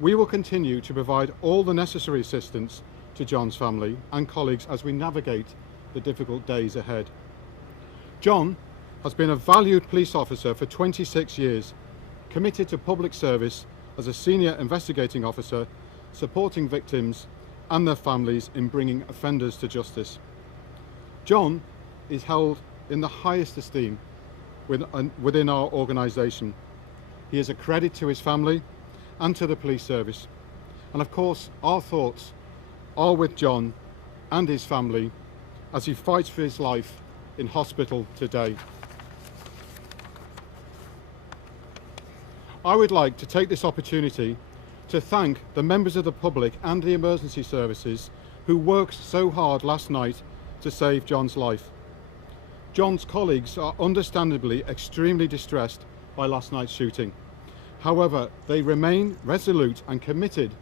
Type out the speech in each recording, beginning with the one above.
We will continue to provide all the necessary assistance to John's family and colleagues as we navigate the difficult days ahead. John has been a valued police officer for 26 years, committed to public service as a senior investigating officer, supporting victims and their families in bringing offenders to justice. John is held in the highest esteem within our organisation. He is a credit to his family and to the police service. And of course, our thoughts are with John and his family as he fights for his life in hospital today. I would like to take this opportunity to thank the members of the public and the emergency services who worked so hard last night to save John's life. John's colleagues are understandably extremely distressed by last night's shooting. However, they remain resolute and committed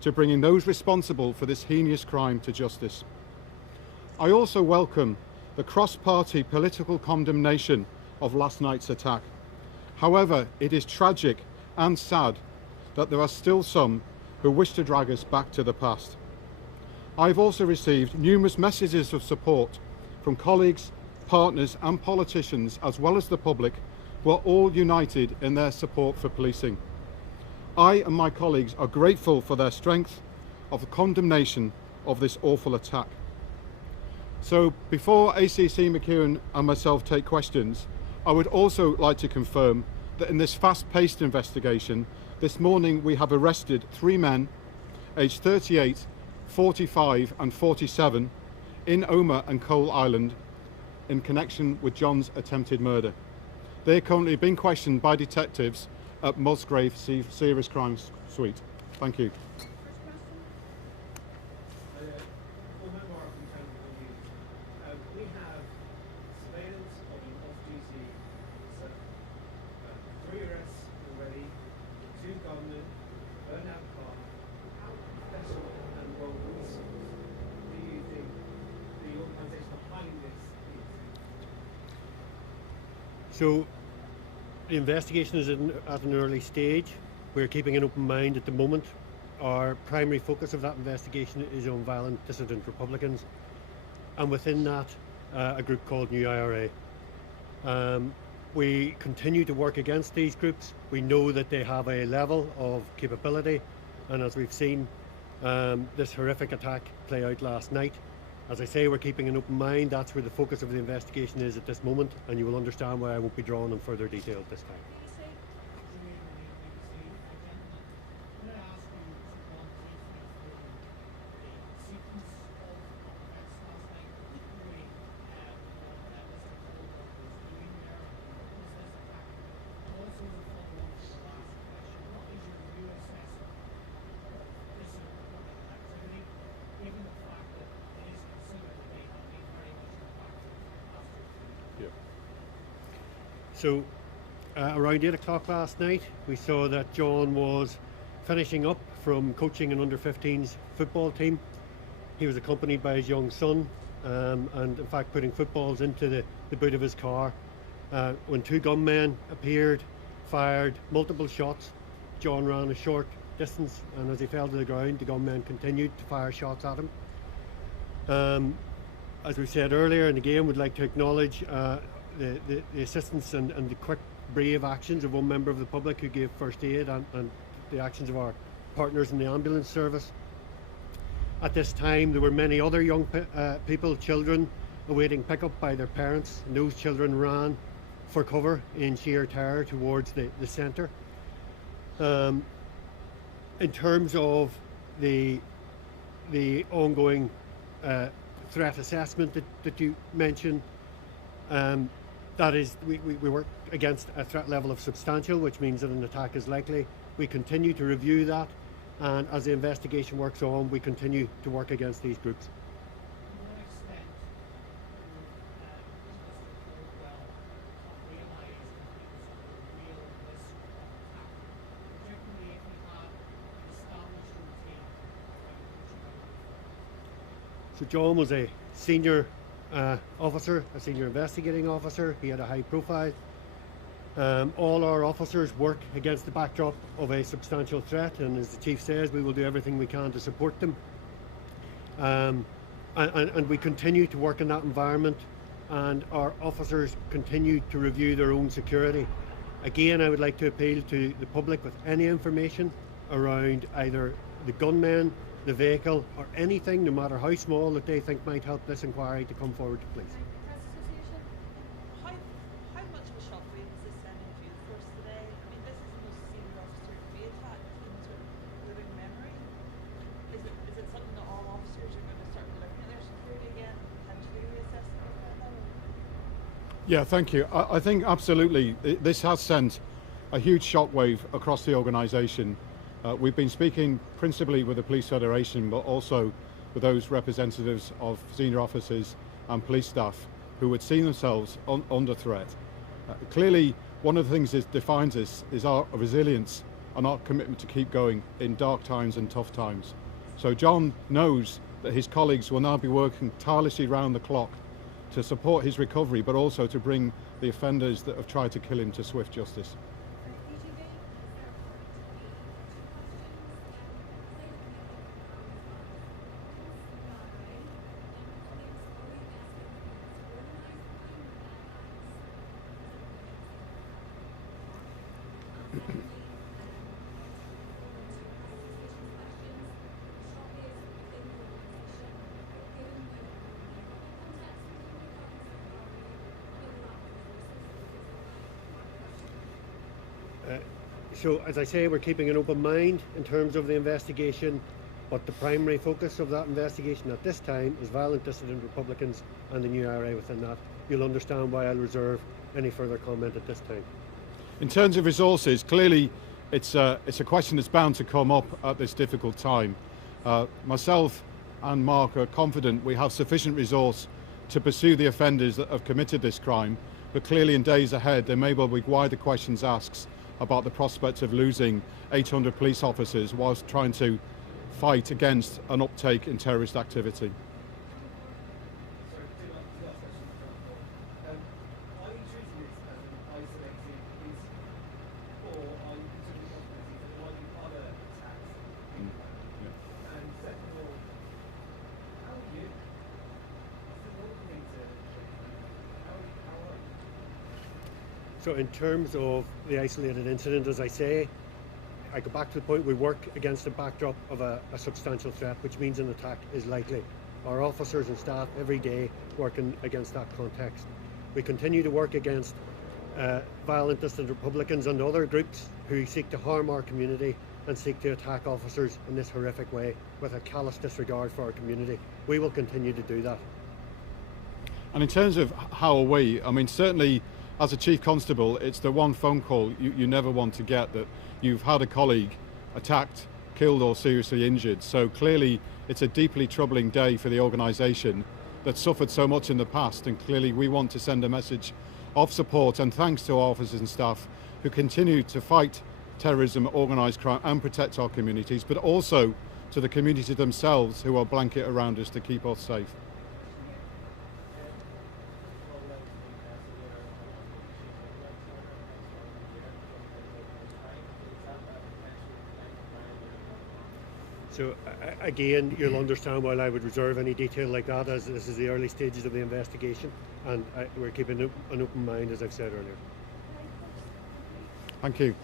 to bringing those responsible for this heinous crime to justice. I also welcome the cross-party political condemnation of last night's attack. However, it is tragic and sad that there are still some who wish to drag us back to the past. I've also received numerous messages of support from colleagues, partners and politicians, as well as the public, who are all united in their support for policing. I and my colleagues are grateful for their strength of the condemnation of this awful attack. So before ACC McEwen and myself take questions, I would also like to confirm that in this fast-paced investigation, this morning we have arrested 3 men, aged 38, 45 and 47, in Omagh and Cole Island in connection with John's attempted murder. They are currently being questioned by detectives at Musgrave Serious Crimes Suite. Thank you. We have surveillance of an off-duty officer, 3 arrests already, 2 gunmen, burned out car. How professional and well-resourced do you think the organisation behind this is? So the investigation is at an early stage. We're keeping an open mind at the moment. Our primary focus of that investigation is on violent dissident Republicans, and within that a group called New IRA. We continue to work against these groups. We know that they have a level of capability, and as we've seen this horrific attack play out last night, as I say, we're keeping an open mind. That's where the focus of the investigation is at this moment, and you will understand why I won't be drawing on further detail at this time. So around 8 o'clock last night, we saw that John was finishing up from coaching an under-15s football team. He was accompanied by his young son, and in fact putting footballs into the boot of his car when 2 gunmen appeared, fired multiple shots. John ran a short distance, and as he fell to the ground, the gunmen continued to fire shots at him. As we said earlier, and again would like to acknowledge the assistance and the quick, brave actions of one member of the public who gave first aid, and the actions of our partners in the ambulance service. At this time there were many other young people, children, awaiting pickup by their parents, and those children ran for cover in sheer terror towards the centre. In terms of the ongoing threat assessment that you mentioned, that is, we work against a threat level of substantial, which means that an attack is likely. We continue to review that, and as the investigation works on, we continue to work against these groups. To what extent Mr. Caldwell realised that he was under real risk of attack, particularly if he had an established routine of So John was a senior officer, a senior investigating officer. He had a high profile. All our officers work against the backdrop of a substantial threat, and as the Chief says, we will do everything we can to support them. And we continue to work in that environment, and our officers continue to review their own security. Again, I would like to appeal to the public with any information around either the gunmen, the vehicle, or anything, no matter how small, that they think might help this inquiry, to come forward to police. How much of a shockwave is this sending through the force today? I mean, this is the most senior officer to be attacked in sort of living memory. Is it something that all officers are going to start looking at their security again and potentially reassessing it further? Yeah, thank you. I think absolutely this has sent a huge shockwave across the organisation. We've been speaking principally with the Police Federation, but also with those representatives of senior officers and police staff who had seen themselves under threat. Clearly, one of the things that defines us is our resilience and our commitment to keep going in dark times and tough times. So John knows that his colleagues will now be working tirelessly round the clock to support his recovery, but also to bring the offenders that have tried to kill him to swift justice. So, as I say, we're keeping an open mind in terms of the investigation, but the primary focus of that investigation at this time is violent dissident Republicans and the new IRA within that. You'll understand why I'll reserve any further comment at this time. In terms of resources, clearly it's a question that's bound to come up at this difficult time. Myself and Mark are confident we have sufficient resource to pursue the offenders that have committed this crime, but clearly in days ahead there may well be wider questions asked about the prospect of losing 800 police officers whilst trying to fight against an uptake in terrorist activity. Sorry, two last questions. Are you treating this as an isolated incident, or are you considering the possibility that there might be other attacks? And second of all, how are you? This is one thing to how are you? So in terms of the isolated incident, as I say, I go back to the point we work against the backdrop of a substantial threat, which means an attack is likely. Our officers and staff every day working against that context. We continue to work against violent dissident Republicans and other groups who seek to harm our community and seek to attack officers in this horrific way with a callous disregard for our community. We will continue to do that. And in terms of how are we, I mean, certainly as a Chief Constable, it's the one phone call you never want to get, that you've had a colleague attacked, killed or seriously injured. So clearly it's a deeply troubling day for the organisation that suffered so much in the past, and clearly we want to send a message of support and thanks to our officers and staff who continue to fight terrorism, organised crime and protect our communities, but also to the community themselves who are blanket around us to keep us safe. So again, you'll understand why I would reserve any detail like that, as this is the early stages of the investigation, and we're keeping an open mind, as I've said earlier. Thank you.